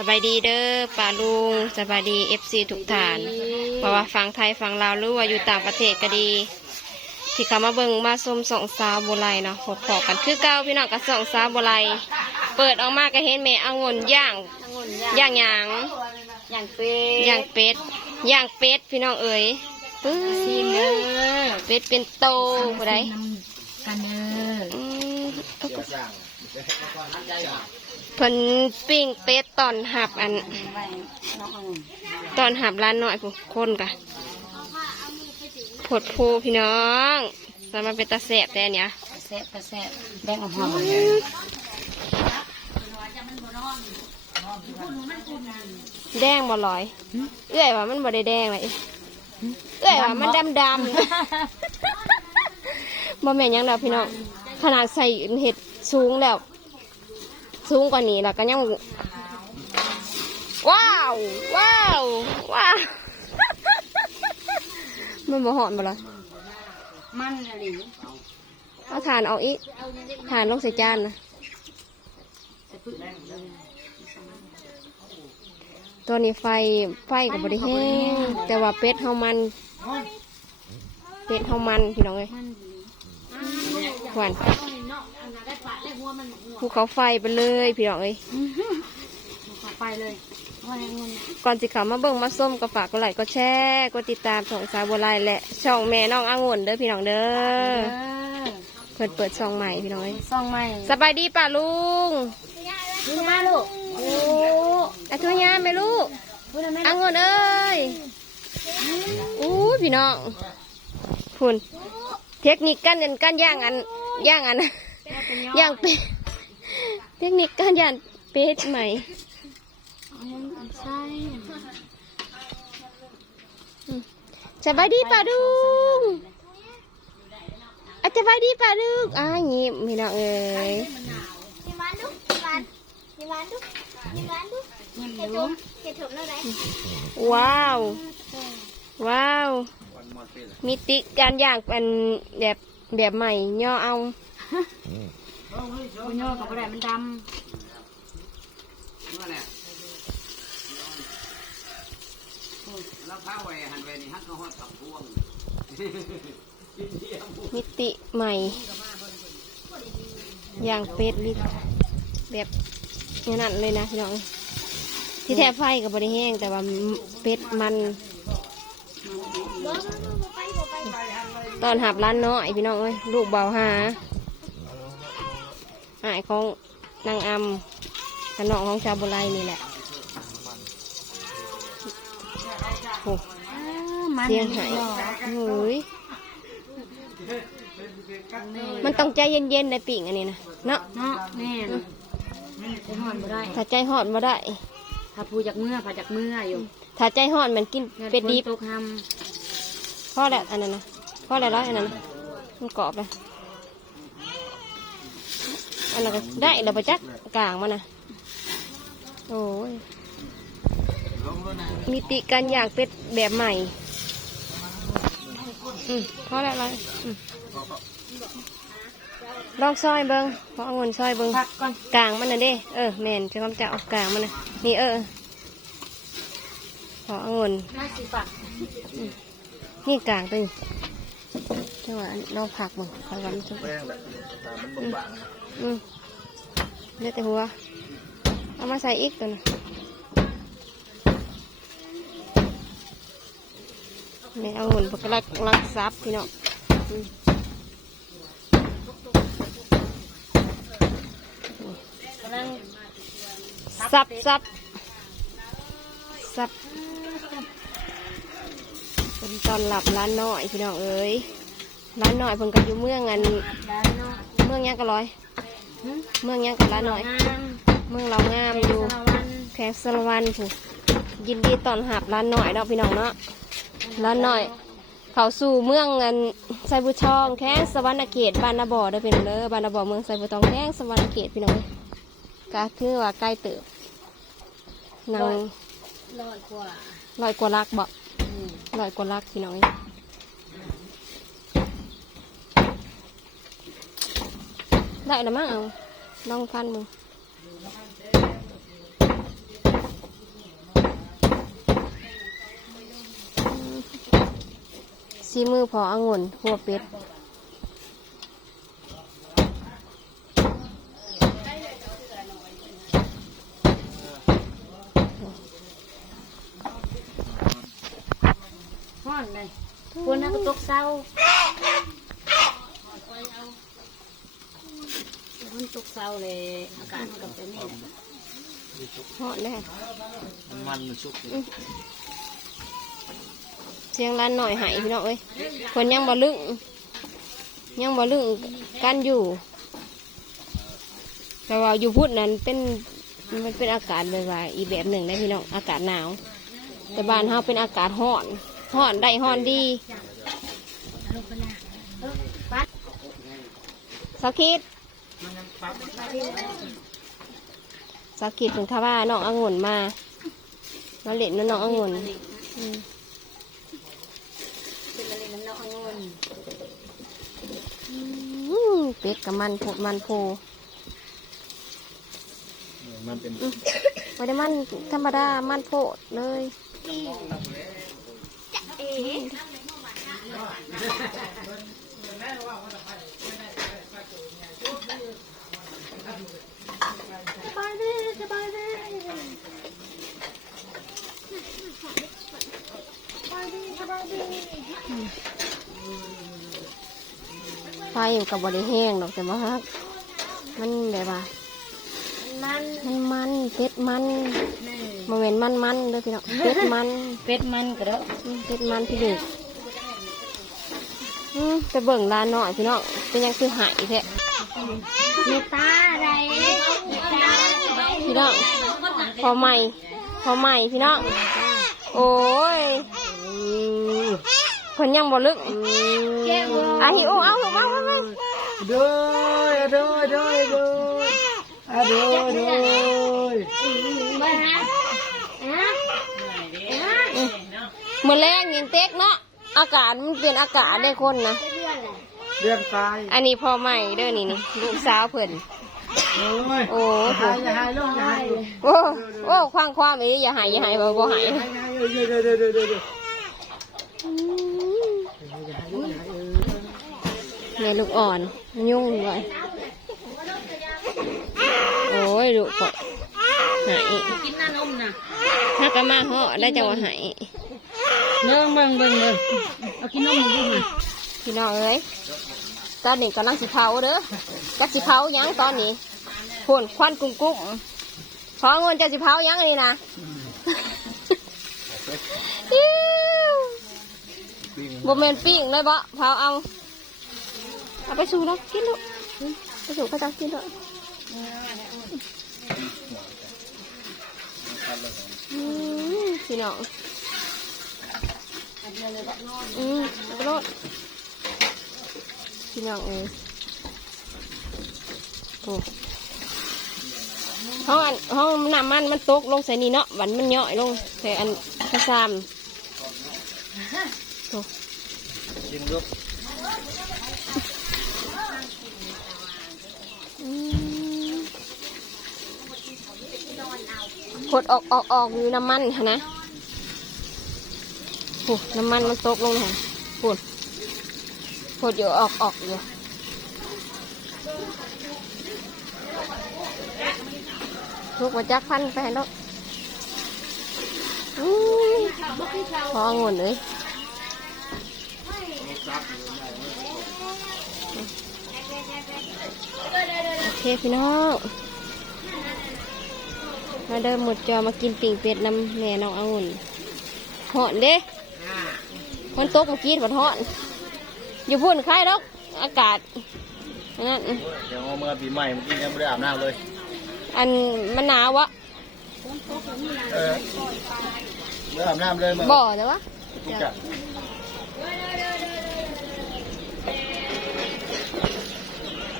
สบายดีเด้อป้าลุงสบายดีเอฟซีทุกฐานเพราะว่าฟังไทยฟังลาวหรือว่าอยู่ต่างประเทศก็ดี ที่เขามาเบิ่งมาชมสองสาวโบไลเนาะพบๆกันคือเก้าพี่น้องกับสองสาวโบไลเปิดออกมาก็เห็นแม่เอางุ่นย่างย่างหยางอย่างเป็ดย่างเป็ดย่างเป็ดพี่น้องเอ๋ยปื้ซีนอเด้อเป็ดเป็นโตผู้ใดกันเด้ออืม เพิ่นปิ้งเป็ดตอนหับอันไว้น้ององุ่นตอนหับร้านหน่อยผู้คนกะผดพูพี่น้องสามาเป็นตาแสบแต่อันเนี้ยแซ่บกระแซ่บแบ่งเอาหอมแดงบ่ลอย เอื้อยว่ามันบ่ได้แดงเลยเอื้อยว่ามันดำดำๆบ่แม่นหยังดอกพี่น้องขนาดใส่เห็ดสูงแล้ว สูงกว่านี้แล้วก็ยังว้าว ว้าว ว้าว มันบ่หอนบ่ลอยมันอะไรเอาถ่านออกอีกถ่านลงใส่จานนะตัวนี้ไฟไฟกับบริแห้งแต่ว่าเป็ดเฮามัน เป็ดเฮามันพี่น้องเอ้ยหวาน ภูเขาไฟไปเลยพี่น้องเอ้ยไปเลยว่าอย่างงี้ก่อนสิเขามาเบิ่งมาส้มก็ฝากกดไลค์กดแชร์กดติดตามช่องสาวบัวลายและช่องแม่น้ององุ่นเด้อพี่น้องเด้เอออเปิดเปิดช่องใหม่พี่น้องเอ้ยซองใหม่สบายดีป่ะลุงดูมาลูกโอ้อาทุญาไหมลูกพูดได้ไหมอังุนเอ้ยอู้พี่น้องคุณเทคนิคการเดินการย่างอันย่างอัน ย่างเป็ดเทคนิคการย่างเป็ดใหม่ใช่สบายดีป่ะลุงอาจจะบายดีป่ะลูกอ้ายงี้พี่น้องเอ้ยมีหวานดุมีหวานมีหวานดุมีหวานดุเงินเห็ดรู้ถุงเห็ดถุงเท่าไหร่ว้าว ว้าว มีติการย่างเป็นแบบแบบใหม่ย่อเอา คุณย่อกับอะไรมันดมิติใหม่ อย่างเป็ดลิแบบนี้นั่นเลยนะพี่น้อง ที่แท้ไฟกับบริแห้งแต่ว่าเป็ดมัน ตอนหับร้านเน้อพี่น้องเอ้ยลูกเบาหา หายของนางอำขนองของชาวบุไรนี่แหละโอ้ำมันเสียงหายเฮ้ยมันต้องใจเย็นๆในปิ่งอันนี้นะเนาะเนาะแม่นจะหอนบ่ได้ถ้าใจหอนมาได้ ถ้าผู้จากเมื่อพาจากเมื่ออยู่ ถ้าใจหอนมันกินเป็ดดิบตกทพ่อแหละอันนั้นนะพ่อแหละร้อยอันนั้นนะมันกรอบเลย อันนั้นก็ได้เราไปจักกลางมันนะโอ้ยมีติการย่างเป็ดแบบใหม่อืมพ่อแหละร้อยอืมลองซอยเบิงพอเอาเงินซอยเบิงำพักก่อนกลางมันน่ะเด้ เออแม่นจะคำจะเอากลางมันนะนี่เออพอเอาเงินน่าสิปักนี่กลางตึง จังหวะเราผักมึงคอยวันจุ๊บอืมเลือดแต่หัว เอามาใส่อีกตัวนะแม่เอาเงินปกลักลักซับพี่น้องอืมกำลังซับซับซับเป็ นตอนหลับร้านน้อยพี่น้องเอ้ยร้านน้อยเพิ่นก็อยู่เมืองอันได้เนาะเมืองหยังก็ร้อยหึเมืองหยังก็ร้านน้อยงามเมืองเรางามอยู่สารวันแขกสารวันผู้ยินดีต้อนรับร้านน้อยเนาะพี่น้องเนาะร้านน้อยเขาสู่เมืองอันไซบุทองแข้งสวรรณเขตบ้านนาบ่อเด้อพี่น้องเด้อบ้านนาบ่อเมืองไซบุทองแข้งสวรรณเขตพี่น้องก็คือว่าใกล้เติบนางร้อยกว่าลอยกว่าลักบ่อืม ลอยกว่าลักพี่น้อยได้แล้วมั้งเอาลองฟันมึงซีมือพอองุ่นหัวเป็ด นเลยคนนั้นก็ตกเศร้าคนตกเศร้าเลยอากาศมันก็เป็นนี่แหละเหาะแน่มันมันมันชุกอยู่เสียงร้านหน่อยหายพี่น้องเอ้ยคนยังบ่ลึงยังบ่ลึงกันอยู่ แต่ว่าอยู่พุทธนั้นเป็นมันเป็นอากาศแบบว่าอีกแบบหนึ่งได้พี่น้องอากาศหนาว แต่บ้านเฮาเป็นอากาศร้อน ร้อนได้ร้อนดีสักคิดสักคิดถึงท่าว่าน้ององุ่นมามาเล่นน้ององุ่นอืมเป็นอะไรน้ำน้ององุ่นอืมเป็ดกับมันโพดมันโพมันเป็นไม่ได้มันธรรมดา มันโพดเลย สบายดีสบายดีไฟกับบริแห้งดอกแต่ว่ามันแบบว่า มันมันมันเป็ดมันนี่โมเมนมันมันเด้อพี่น้องเป็ดมันเป็ดมันก็เด้ออืมเป็ดมันพี่เด็กอืมไปเบิ่งร้านหน่อยพี่น้องเป็นยังคือหายแท้มีตาอะไรมีตาพี่น้องพอใหม่พอใหม่พี่น้องโอ้ยเพิ่นยังบ่ลึกอะหิวเอาลูกเอาเอาเอาโดยโดยโดยโดยอะ โดยโดยมาฮะฮะมื่อแรงยังเต็กเนาะอากาศมันเปลี่ยนอากาศได้คนนะเรียนตายอันนี้พ่อใหม่เด้อนี่นี่ลูกสาวเพิ่นโอ้ยโอ้หายอย่าหายลูกอย่าหายโอ้โอ้ความความเอ้ยอย่าหายอย่าหายบ่บ่หายอย่าหายเดี๋ยวเดี๋ยวเดี๋ยวเดี๋ยวเดี๋ยวแม่ลูกอ่อนยุ่งเลย โอ้ยลูกก็หายกินน้านมนะถ้ากะมาเหาะได้จังว่าหายเบิ่งเบิ่งเบิ่งเบิ่งเอากินนมมึงดูมาพี่น้องเอ้ยตอนนี้กำลังสิเผาเด้อจักสิเผาหยังตอนนี้พ่นควันกุ้งกุ้งขอเงินจะสิเผาหยังอันนี้นะอิ๊วบ่แม่นปิ้งเลยบ่เผาเอาเอาไปสู่แล้วกินลูกไปสู่พระเจ้ากินลูกอืม พี่น้องอืมเอาไปโลดพี่น้องเอ้ยโอ้ห้องอันห้องน้ำมันมันตกลงใส่นี่เนาะบันมันย่อยลงใส่อันกระซามโอ้กินลูก ขดออกออกออกอยู่น้ำมันค่ะนะโอ้น้ำมันมันตกลงค่ะปุ่นขดอยู่ออกออกอยู่ลูกมาจักพันไปแล้วอืมพอองุ่นเลยโอเคพี่น้อง มาเดิมหมดจอมากินปิ่งเป็ดน้ำแม่น้ององุ่นหอนเด้มันตกเมื่อกี้บัดหอนอยู่พุ่นใครหรอกอากาศอันนั้นเดี๋ยวเมื่อปีใหม่เมื่อกี้ยังไม่ได้อาบน้ำเลย อันมันหนาวะเออเมื่ออาบน้ำเลยเมื่อบ่อแต่วะทุกอย่าง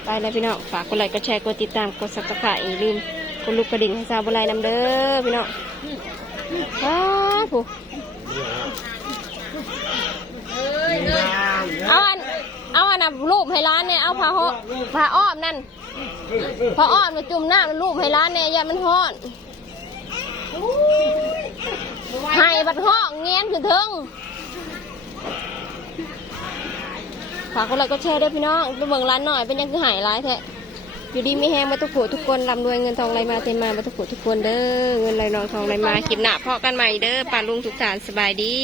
ไปแล้วพี่น้องฝากกดไลค์กดแชร์กดติดตามกดซับสไครต์อย่าลืม กดลูกกระดิ่งให้ซาวบุไลนำเด้อพี่น้องอ้าผู้เอาอันเอาอันน่ะรูปให้ร้านเนี่ยเอาผ้าห่อผ้าอ้อมนั่นผ้าอ้อมมาจุ่มน้ำรูปให้ร้านเนี่ยอย่ามันฮ้อนให้บัดห้องเงี้ยนถึงถึงฝากกดไลค์กดแชร์ด้วยพี่น้องไปเบิ่งร้านหน่อยเป็นยังคือหายร้ายแท้ อยู่ดีไม่แห้งมาทุกผู้ทุกคนร่ำรวยเงินทองไหลมาเต็มมามาทุกผู้ทุกคนเด้อเงินไหลนองทองไหลมาคลิปหน้าเพาะกันใหม่เด้อป้าลุงทุกสารสบายดี